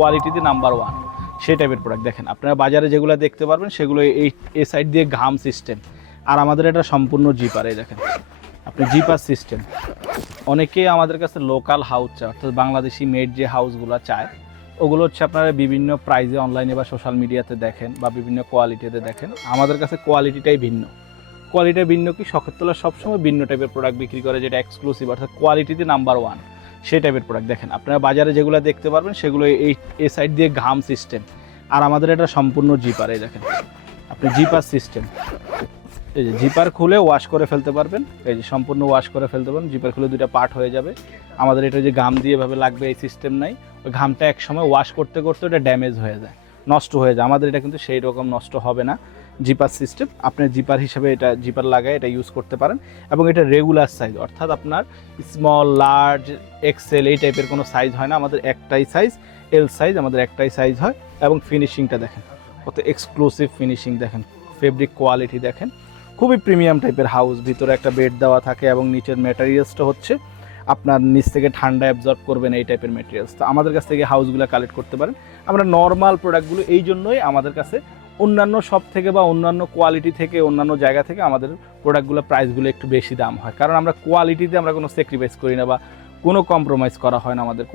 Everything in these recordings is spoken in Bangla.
কোয়ালিটিতে নাম্বার ওয়ান সেই টাইপের প্রোডাক্ট। দেখেন আপনারা বাজারে যেগুলো দেখতে পারবেন সেগুলো এই সাইড দিয়ে ঘাম সিস্টেম, আর আমাদের এটা সম্পূর্ণ জিপার। এই দেখেন আপনি জিপার সিস্টেম। অনেকেই আমাদের কাছে লোকাল হাউস চায়, অর্থাৎ বাংলাদেশি মেড যে হাউসগুলো চায় ওগুলো হচ্ছে আপনারা বিভিন্ন প্রাইজে অনলাইনে বা সোশ্যাল মিডিয়াতে দেখেন বা বিভিন্ন কোয়ালিটিতে দেখেন। আমাদের কাছে কোয়ালিটিটাই ভিন্ন। কোয়ালিটি ভিন্ন কি, শখেরতলা সবসময় ভিন্ন টাইপের প্রোডাক্ট বিক্রি করে, যেটা এক্সক্লুসিভ অর্থাৎ কোয়ালিটিতে নাম্বার ওয়ান সেই টাইপের প্রোডাক্ট। দেখেন আপনারা বাজারে যেগুলো দেখতে পারবেন সেগুলো এই সাইড দিয়ে ঘাম সিস্টেম, আর আমাদের এটা সম্পূর্ণ জিপার। এই দেখেন আপনি জিপার সিস্টেম। এই যে জিপার খুলে ওয়াশ করে ফেলতে পারবেন, এই যে সম্পূর্ণ ওয়াশ করে ফেলতে পারবেন। জিপার খুলে দুইটা পার্ট হয়ে যাবে। আমাদের এটা যে ঘাম দিয়ে এভাবে লাগবে এই সিস্টেম নাই, ওই ঘামটা এক সময় ওয়াশ করতে করতে এটা ড্যামেজ হয়ে যায়, নষ্ট হয়ে যায়। আমাদের এটা কিন্তু সেই রকম নষ্ট হবে না, জিপার সিস্টেম। আপনি জিপার হিসেবে এটা জিপার লাগায় এটা ইউজ করতে পারেন। এবং এটা রেগুলার সাইজ, অর্থাৎ আপনার স্মল, লার্জ, এক্সেল এই টাইপের কোনো সাইজ হয় না। আমাদের একটাই সাইজ, এল সাইজ, আমাদের একটাই সাইজ হয়। এবং ফিনিশিংটা দেখেন কত এক্সক্লুসিভ ফিনিশিং, দেখেন ফেব্রিক কোয়ালিটি দেখেন, খুবই প্রিমিয়াম টাইপের হাউস। ভিতরে একটা বেড দেওয়া থাকে এবং নিচের ম্যাটেরিয়ালসটা হচ্ছে আপনার নিচ থেকে ঠান্ডা অ্যাবজর্ব করবেন এই টাইপের ম্যাটেরিয়ালস। তো আমাদের কাছ থেকে হাউসগুলো কালেক্ট করতে পারেন। আমরা নর্মাল প্রোডাক্টগুলো এই জন্যই আমাদের কাছে অন্যান্য শপ থেকে বা অন্যান্য কোয়ালিটি থেকে অন্যান্য জায়গা থেকে আমাদের প্রোডাক্টগুলো প্রাইসগুলো একটু বেশি দাম হয়, কারণ আমরা কোয়ালিটিতে আমরা কোনো স্যাক্রিফাইস করি না বা কোনো কম্প্রোমাইজ করা হয় না। আমাদের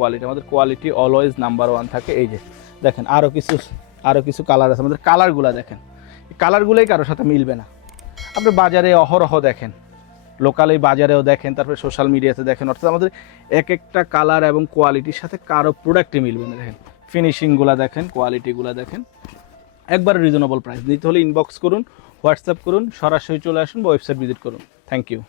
কোয়ালিটি অলওয়েজ নাম্বার ওয়ান থাকে। এই যে দেখেন আরও কিছু কালার আছে। আমাদের কালারগুলো দেখেন, এই কালারগুলোই কারোর সাথে মিলবে না। আপনি বাজারে অহরহ দেখেন, লোকাল এই বাজারেও দেখেন, তারপরে সোশ্যাল মিডিয়াতে দেখেন, অর্থাৎ আমাদের এক একটা কালার এবং কোয়ালিটির সাথে কারো প্রোডাক্টই মিলবে না। দেখেন ফিনিশিংগুলো দেখেন, কোয়ালিটিগুলো দেখেন, একবার রিজনেবল প্রাইস। নিতে হলে ইনবক্স করুন, হোয়াটসঅ্যাপ করুন, সরাসরি চলে আসুন বা ওয়েবসাইট ভিজিট করুন। Thank you.